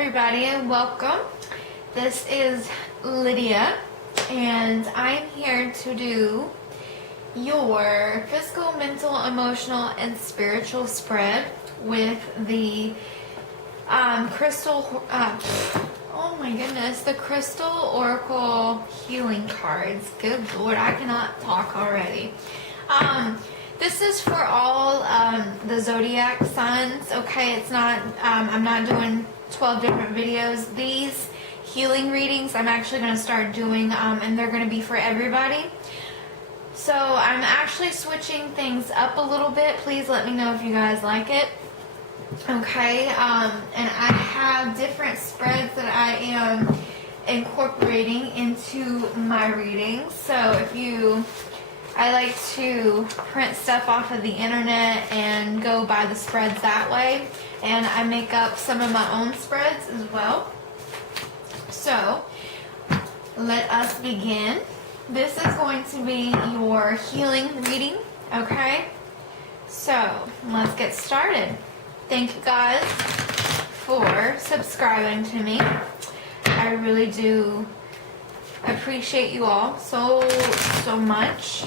everybody, and welcome. This is Lydia, and I'm here to do your physical, mental, emotional, and spiritual spread with the crystal. Oh my goodness, the Crystal Oracle Healing cards. Good Lord, I cannot talk already. This is for all the zodiac signs. Okay, it's not. I'm not doing 12 different videos. These healing readings I'm actually going to start doing, and they're going to be for everybody. So I'm actually switching things up a little bit. Please let me know if you guys like it. Okay, and I have different spreads that I am incorporating into my readings. So I like to print stuff off of the internet and go by the spreads that way. And I make up some of my own spreads as well. So, let us begin. This is going to be your healing reading, okay? So, let's get started. Thank you guys for subscribing to me. I really do appreciate you all so much.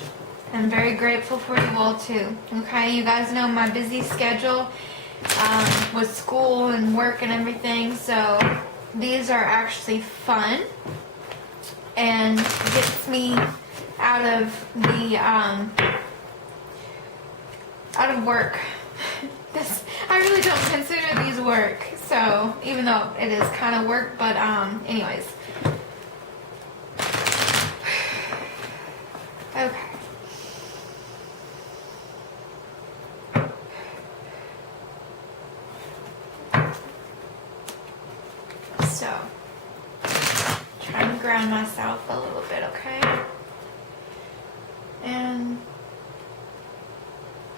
I'm very grateful for you all too. Okay, you guys know my busy schedule with school and work and everything, so these are actually fun and gets me out of the out of work. I really don't consider these work, so even though it is kind of work, but anyways. Okay. So, trying to ground myself a little bit, okay? And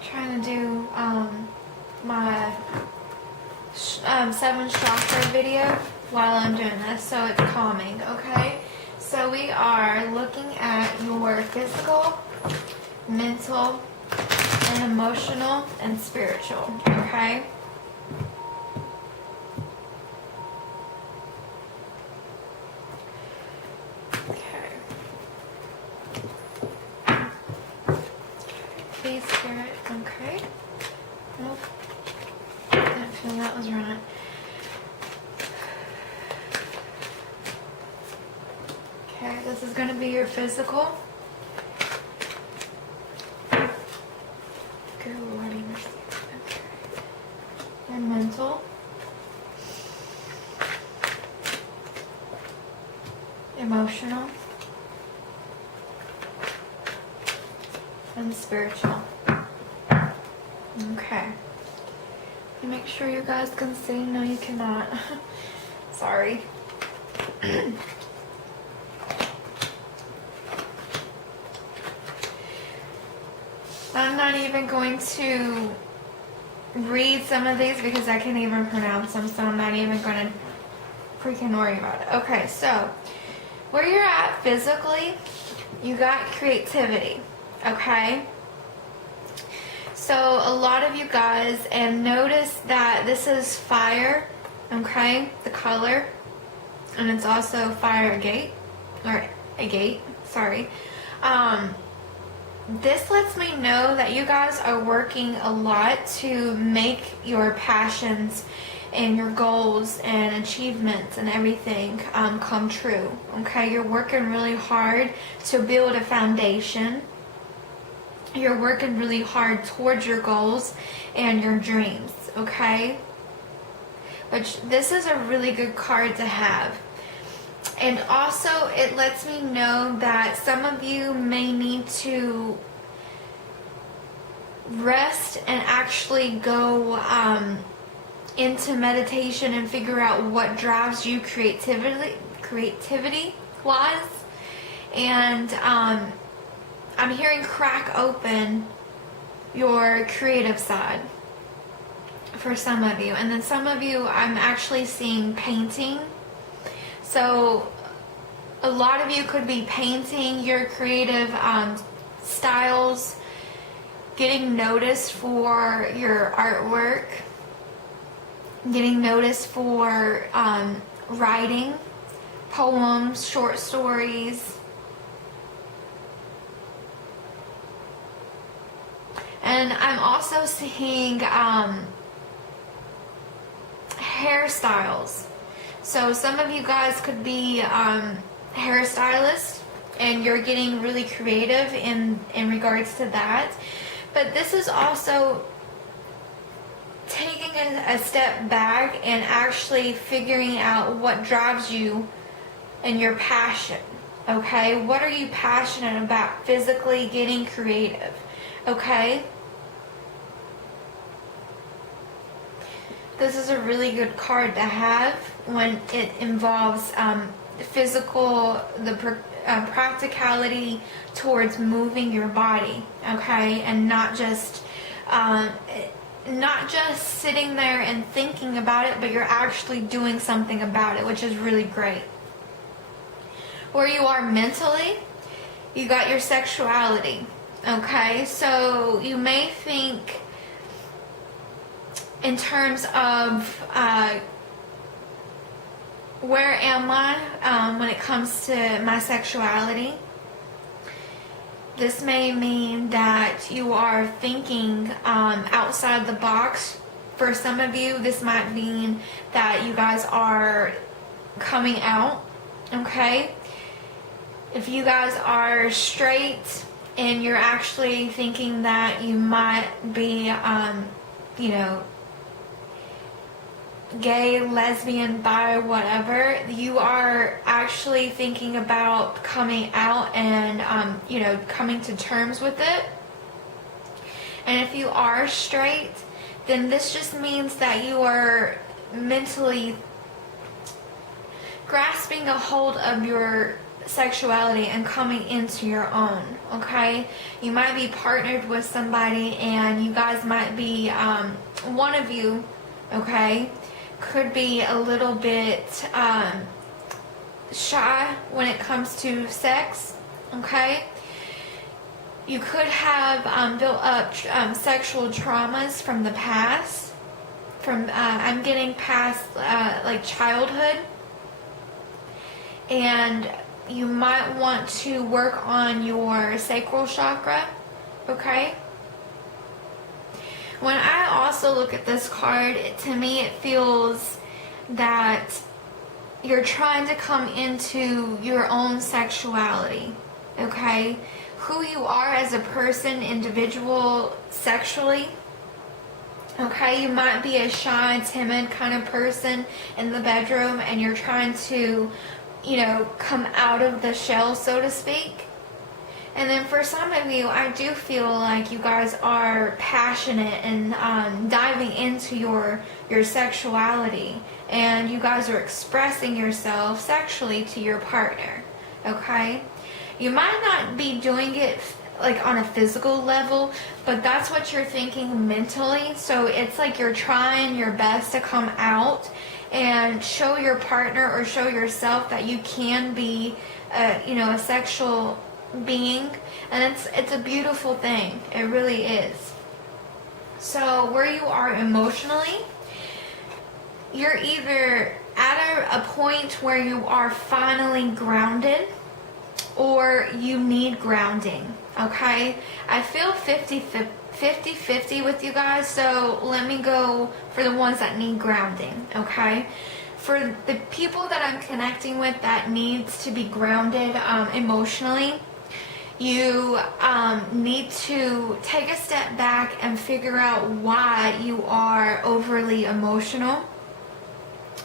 trying to do my 7 chakra video while I'm doing this, so it's calming, okay? So we are looking at your physical, mental, and emotional, and spiritual, okay? Please, Spirit. Okay. Nope. Didn't feel that was right. Okay, this is going to be your physical. Good Lordy mercy. Okay. Your mental. Emotional. And spiritual. Okay. You make sure you guys can see. No, you cannot. Sorry. I'm not even going to read some of these because I can't even pronounce them, so I'm not even going to freaking worry about it. Okay, so where you're at physically, you got creativity. Okay, so a lot of you guys, and notice that this is fire, okay, the color, and it's also fire agate, sorry. This lets me know that you guys are working a lot to make your passions and your goals and achievements and everything come true, okay? You're working really hard to build a foundation. You're working really hard towards your goals and your dreams, okay? Which this is a really good card to have. And also it lets me know that some of you may need to rest and actually go into meditation and figure out what drives you creativity wise. And I'm hearing crack open your creative side for some of you. And then some of you, I'm actually seeing painting. So a lot of you could be painting your creative styles, getting noticed for your artwork. getting noticed for writing, poems, short stories. And I'm also seeing hairstyles. So some of you guys could be hairstylists, and you're getting really creative in regards to that. But this is also taking a step back and actually figuring out what drives you and your passion. Okay, what are you passionate about? Physically getting creative. Okay, this is a really good card to have when it involves physical, practicality towards moving your body. Okay, and not just sitting there and thinking about it, but you're actually doing something about it, which is really great. Where you are mentally, you got your sexuality. Okay, so you may think in terms of where am I when it comes to my sexuality. This may mean that you are thinking outside the box. For some of you, this might mean that you guys are coming out. Okay, if you guys are straight and you're actually thinking that you might be, gay, lesbian, bi, whatever, you are actually thinking about coming out and, coming to terms with it. And if you are straight, then this just means that you are mentally grasping a hold of your sexuality and coming into your own. Okay, you might be partnered with somebody and you guys might be one of you, okay, could be a little bit shy when it comes to sex. Okay, you could have built up sexual traumas from the past, from I'm getting past like childhood, and you might want to work on your sacral chakra. Okay, when I also look at this card, to me it feels that you're trying to come into your own sexuality. Okay, who you are as a person, individual, sexually. Okay, you might be a shy, timid kind of person in the bedroom, and you're trying to come out of the shell, so to speak. And then for some of you, I do feel like you guys are passionate and diving into your sexuality, and you guys are expressing yourself sexually to your partner. Okay, you might not be doing it like on a physical level, but that's what you're thinking mentally. So it's like you're trying your best to come out and show your partner or show yourself that you can be a sexual being, and it's a beautiful thing. It really is. So where you are emotionally, you're either at a point where you are finally grounded, or you need grounding. Okay, I feel 50-50 with you guys, so let me go for the ones that need grounding. Okay, for the people that I'm connecting with that needs to be grounded emotionally, you need to take a step back and figure out why you are overly emotional.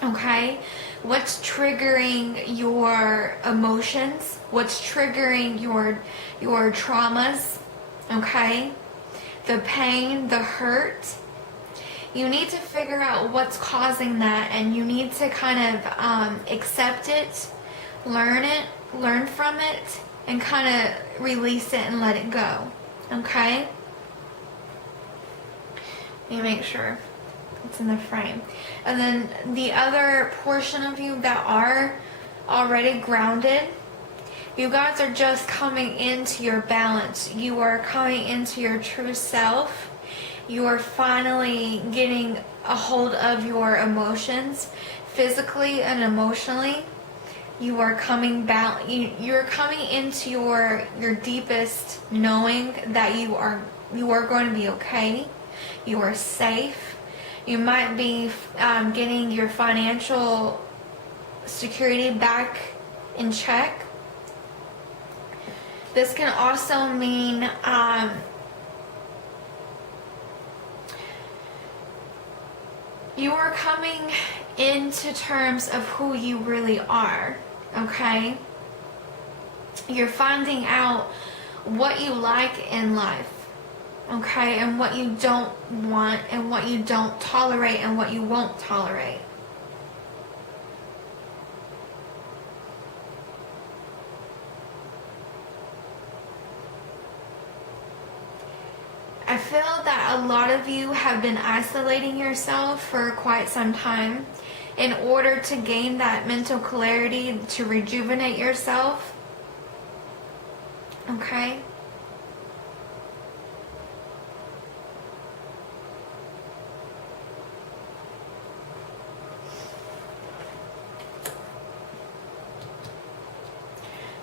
Okay, what's triggering your emotions? What's triggering your traumas? Okay, the pain, the hurt. You need to figure out what's causing that, and you need to kind of accept it, learn from it, and kind of release it and let it go. Okay? Let me make sure it's in the frame. And then the other portion of you that are already grounded, you guys are just coming into your balance. You are coming into your true self, You are finally getting a hold of your emotions, physically and emotionally. You are coming back. You're coming into your deepest knowing that you are going to be okay. You are safe. You might be getting your financial security back in check. This can also mean you are coming into terms of who you really are, okay? You're finding out what you like in life, okay? And what you don't want, and what you don't tolerate, and what you won't tolerate. I feel that a lot of you have been isolating yourself for quite some time in order to gain that mental clarity to rejuvenate yourself. Okay?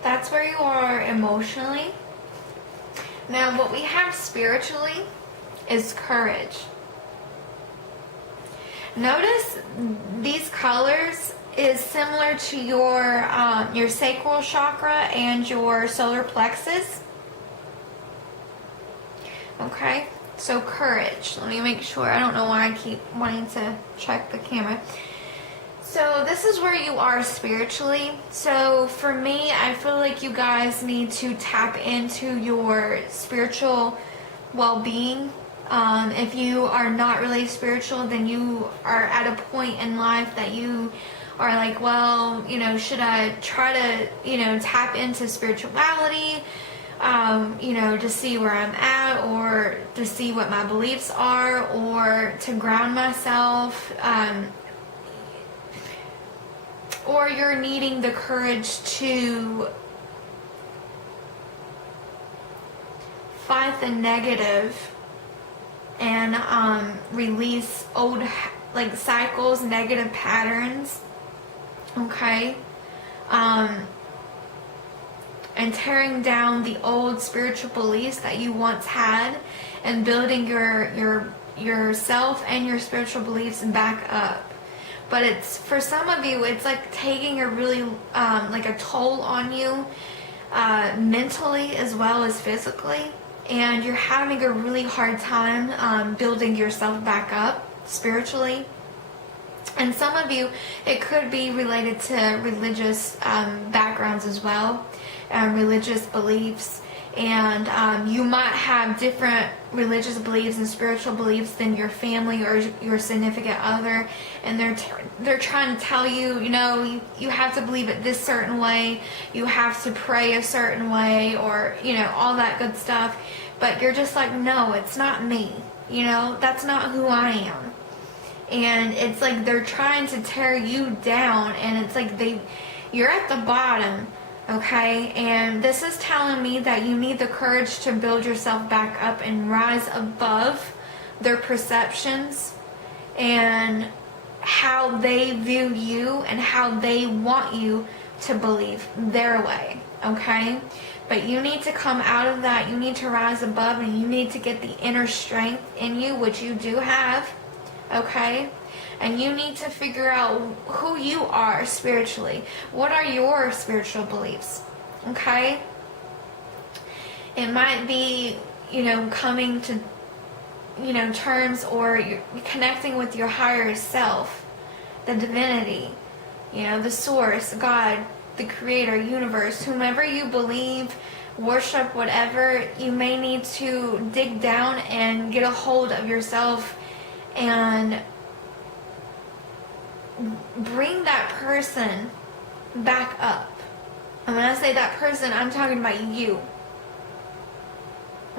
That's where you are emotionally. Now, what we have spiritually is courage. Notice these colors is similar to your sacral chakra and your solar plexus. Okay, so courage. Let me make sure. I don't know why I keep wanting to check the camera. So this is where you are spiritually. So for me, I feel like you guys need to tap into your spiritual well-being. If you are not really spiritual, then you are at a point in life that you are like, well, should I try to, tap into spirituality, to see where I'm at, or to see what my beliefs are, or to ground myself, or you're needing the courage to fight the negative and release old cycles, negative patterns, okay? And tearing down the old spiritual beliefs that you once had and building yourself and your spiritual beliefs back up. But it's, for some of you, it's like taking a really, a toll on you, mentally as well as physically. And you're having a really hard time building yourself back up spiritually. And some of you, it could be related to religious backgrounds as well, religious beliefs. And you might have different religious beliefs and spiritual beliefs than your family or your significant other, and they're trying to tell you, you have to believe it this certain way, you have to pray a certain way, or all that good stuff. But you're just like, no, it's not me. That's not who I am. And it's like they're trying to tear you down, and it's like you're at the bottom. Okay, and this is telling me that you need the courage to build yourself back up and rise above their perceptions and how they view you and how they want you to believe their way, okay? But you need to come out of that. You need to rise above, and you need to get the inner strength in you, which you do have, okay? And you need to figure out who you are spiritually. What are your spiritual beliefs? Okay? It might be, coming to, terms, or you're connecting with your higher self, the divinity, the source, God, the creator, universe, whomever you believe, worship, whatever. You may need to dig down and get a hold of yourself and bring that person back up. And when I say that person, I'm talking about you.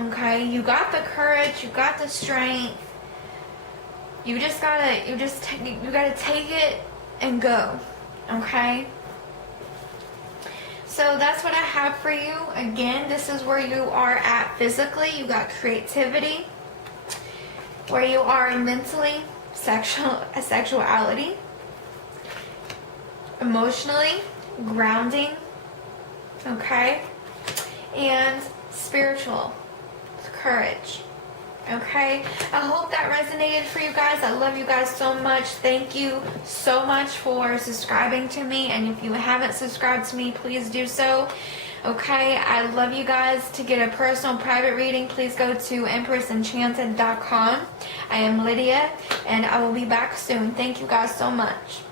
Okay? You got the courage, you got the strength. You gotta take it and go. Okay? So that's what I have for you. Again, this is where you are at physically. You got creativity. where you are mentally, sexuality, emotionally, grounding, okay, and spiritual, courage. Okay, I hope that resonated for you guys. I love you guys so much. Thank you so much for subscribing to me, and if you haven't subscribed to me, please do so. Okay, I love you guys. To get a personal private reading, please go to EmpressEnchanted.com. I am Lydia, and I will be back soon. Thank you guys so much.